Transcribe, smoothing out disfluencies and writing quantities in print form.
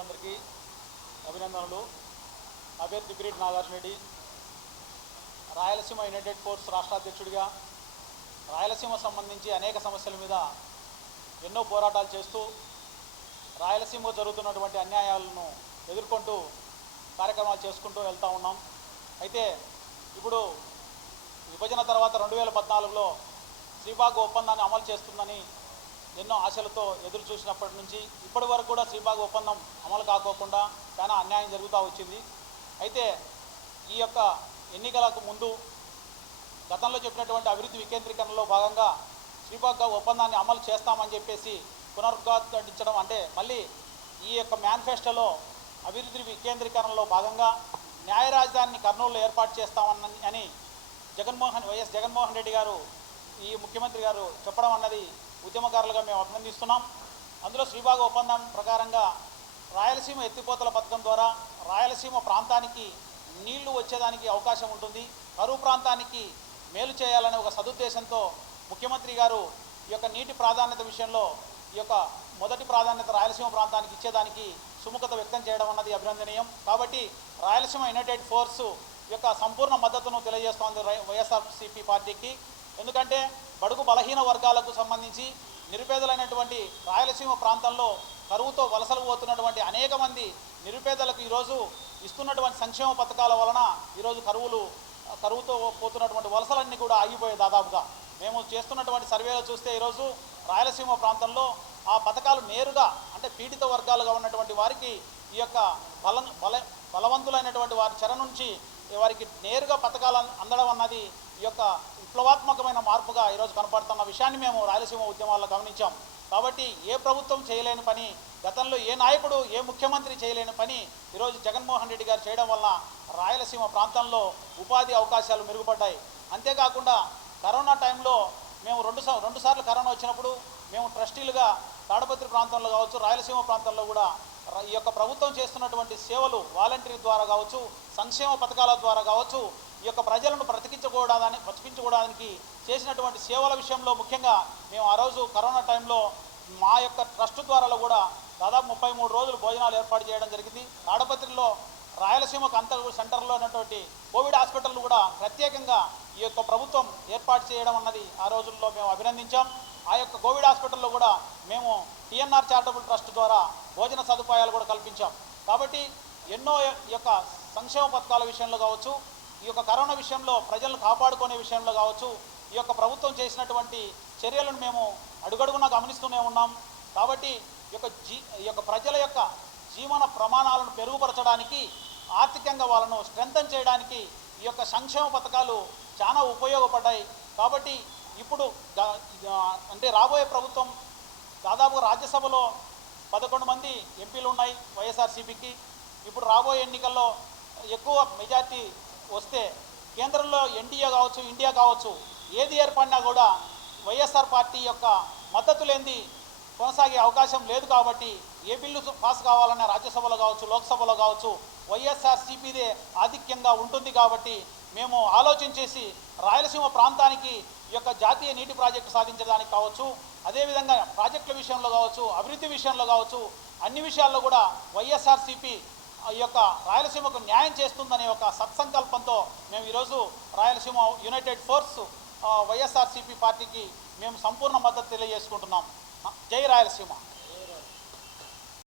మిత్రులందరికీ అభినందనలు. నా పేరు తిప్పిరెడ్డి నాగార్జున రెడ్డి. రాయలసీమ యునైటెడ్ ఫోర్స్ రాష్ట్ర అధ్యక్షుడిగా రాయలసీమ సంబంధించి అనేక సమస్యల మీద ఎన్నో పోరాటాలు చేస్తూ రాయలసీమలో జరుగుతున్నటువంటి అన్యాయాలను ఎదుర్కొంటూ కార్యక్రమాలు చేసుకుంటూ వెళ్తూ ఉన్నాం. అయితే ఇప్పుడు విభజన తర్వాత 2014లో శ్రీబాగ్ ఒప్పందాన్ని అమలు చేస్తుందని ఎన్నో ఆశలతో ఎదురు చూసినప్పటి నుంచి ఇప్పటి వరకు కూడా శ్రీబాగ్ ఒప్పందం అమలు కాకోకుండా చాలా అన్యాయం జరుగుతూ వచ్చింది. అయితే ఈ యొక్క ఎన్నికలకు ముందు గతంలో చెప్పినటువంటి అభివృద్ధి వికేంద్రీకరణలో భాగంగా శ్రీబాగ్ ఒప్పందాన్ని అమలు చేస్తామని చెప్పేసి పునరుద్ఘాటించడం, అంటే మళ్ళీ ఈ యొక్క మేనిఫెస్టోలో అభివృద్ధి వికేంద్రీకరణలో భాగంగా న్యాయ రాజధానిని కర్నూలులో ఏర్పాటు చేస్తామని అని వైఎస్ జగన్మోహన్ రెడ్డి గారు, ఈ ముఖ్యమంత్రి గారు చెప్పడం అన్నది ఉద్యమకారులుగా మేము అభినందిస్తున్నాం. అందులో శ్రీబాగ్ ఒప్పందం ప్రకారంగా రాయలసీమ ఎత్తిపోతల పథకం ద్వారా రాయలసీమ ప్రాంతానికి నీళ్లు వచ్చేదానికి అవకాశం ఉంటుంది. కరువు ప్రాంతానికి మేలు చేయాలనే ఒక సదుద్దేశంతో ముఖ్యమంత్రి గారు ఈ యొక్క నీటి ప్రాధాన్యత విషయంలో ఈ యొక్క మొదటి ప్రాధాన్యత రాయలసీమ ప్రాంతానికి ఇచ్చేదానికి సుముఖత వ్యక్తం చేయడం అన్నది అభినందనీయం. కాబట్టి రాయలసీమ యునైటెడ్ ఫోర్స్ యొక్క సంపూర్ణ మద్దతును తెలియజేస్తోంది వైఎస్ఆర్సీపీ పార్టీకి. ఎందుకంటే బడుగు బలహీన వర్గాలకు సంబంధించి నిరుపేదలైనటువంటి రాయలసీమ ప్రాంతంలో కరువుతో వలసలు పోతున్నటువంటి అనేక మంది నిరుపేదలకు ఈరోజు ఇస్తున్నటువంటి సంక్షేమ పథకాల వలన ఈరోజు కరువుతో పోతున్నటువంటి వలసలన్నీ కూడా ఆగిపోయాయి. దాదాపుగా మేము చేస్తున్నటువంటి సర్వేలో చూస్తే ఈరోజు రాయలసీమ ప్రాంతంలో ఆ పథకాలు నేరుగా, అంటే పీడిత వర్గాలుగా ఉన్నటువంటి వారికి ఈ యొక్క బలవంతులైనటువంటి వారి చెర నుంచి వారికి నేరుగా పథకాలు అందడం అన్నది ఈ యొక్క విప్లవాత్మకమైన మార్పుగా ఈరోజు కనపడుతున్న విషయాన్ని మేము రాయలసీమ ఉద్యమాల్లో గమనించాం. కాబట్టి ఏ ప్రభుత్వం చేయలేని పని, గతంలో ఏ నాయకుడు ఏ ముఖ్యమంత్రి చేయలేని పని ఈరోజు జగన్మోహన్ రెడ్డి గారు చేయడం వల్ల రాయలసీమ ప్రాంతంలో ఉపాధి అవకాశాలు మెరుగుపడ్డాయి. అంతేకాకుండా కరోనా టైంలో మేము రెండు సార్లు కరోనా వచ్చినప్పుడు మేము ట్రస్టీలుగా తాడపత్రి ప్రాంతంలో కావచ్చు, రాయలసీమ ప్రాంతంలో కూడా ఈ యొక్క ప్రభుత్వం చేస్తున్నటువంటి సేవలు వాలంటీర్ ద్వారా కావచ్చు, సంక్షేమ పథకాల ద్వారా కావచ్చు, ఈ యొక్క ప్రజలను బ్రతికించుకోవడానికి చేసినటువంటి సేవల విషయంలో ముఖ్యంగా మేము ఆ రోజు కరోనా టైంలో మా యొక్క ట్రస్ట్ ద్వారా కూడా దాదాపు 33 రోజులు భోజనాలు ఏర్పాటు చేయడం జరిగింది. తాడపత్రిలో రాయలసీమకు అంతర్ సెంటర్లో ఉన్నటువంటి కోవిడ్ హాస్పిటల్ కూడా ప్రత్యేకంగా ఈ యొక్క ప్రభుత్వం ఏర్పాటు చేయడం అన్నది ఆ రోజుల్లో మేము అభినందించాం. ఆ యొక్క కోవిడ్ హాస్పిటల్లో కూడా మేము టీఎన్ఆర్ చారిటబుల్ ట్రస్ట్ ద్వారా భోజన సదుపాయాలు కూడా కల్పించాం. కాబట్టి ఎన్నో ఈ యొక్క సంక్షేమ పథకాల విషయంలో కావచ్చు, ఈ యొక్క కరోనా విషయంలో ప్రజలను కాపాడుకునే విషయంలో కావచ్చు, ఈ యొక్క ప్రభుత్వం చేసినటువంటి చర్యలను మేము అడుగడుగునా గమనిస్తూనే ఉన్నాం. కాబట్టి ఈ యొక్క ప్రజల యొక్క జీవన ప్రమాణాలను మెరుగుపరచడానికి, ఆర్థికంగా వాళ్ళను స్ట్రెంథన్ చేయడానికి ఈ యొక్క సంక్షేమ పథకాలు చాలా ఉపయోగపడ్డాయి. కాబట్టి ఇప్పుడు అంటే రాబోయే ప్రభుత్వం దాదాపు రాజ్యసభలో 11 మంది ఎంపీలు ఉన్నాయి వైఎస్ఆర్సీపీకి. ఇప్పుడు రాబోయే ఎన్నికల్లో ఎక్కువ మెజార్టీ వస్తే కేంద్రంలో ఎన్డీఏ కావచ్చు, ఇండియా కావచ్చు, ఏది ఏర్పడినా కూడా వైఎస్ఆర్ పార్టీ యొక్క మద్దతు లేనిది కొనసాగే అవకాశం లేదు. కాబట్టి ఏ బిల్లు పాస్ కావాలన్నా రాజ్యసభలో కావచ్చు, లోక్సభలో కావచ్చు, వైఎస్ఆర్సీపీదే ఆధిక్యంగా ఉంటుంది. కాబట్టి మేము ఆలోచించేసి రాయలసీమ ప్రాంతానికి ఈ యొక్క జాతీయ నీటి ప్రాజెక్టు సాధించడానికి కావచ్చు, అదేవిధంగా ప్రాజెక్టుల విషయంలో కావచ్చు, అభివృద్ధి విషయంలో కావచ్చు, అన్ని విషయాల్లో కూడా వైఎస్ఆర్సీపీ ఈ యొక్క రాయలసీమకు న్యాయం చేస్తుందనే ఒక సత్సంకల్పంతో మేము ఈరోజు రాయలసీమ యునైటెడ్ ఫోర్స్ వైఎస్ఆర్సీపీ పార్టీకి మేము సంపూర్ణ మద్దతు తెలియజేసుకుంటున్నాం. జై రాయలసీమ.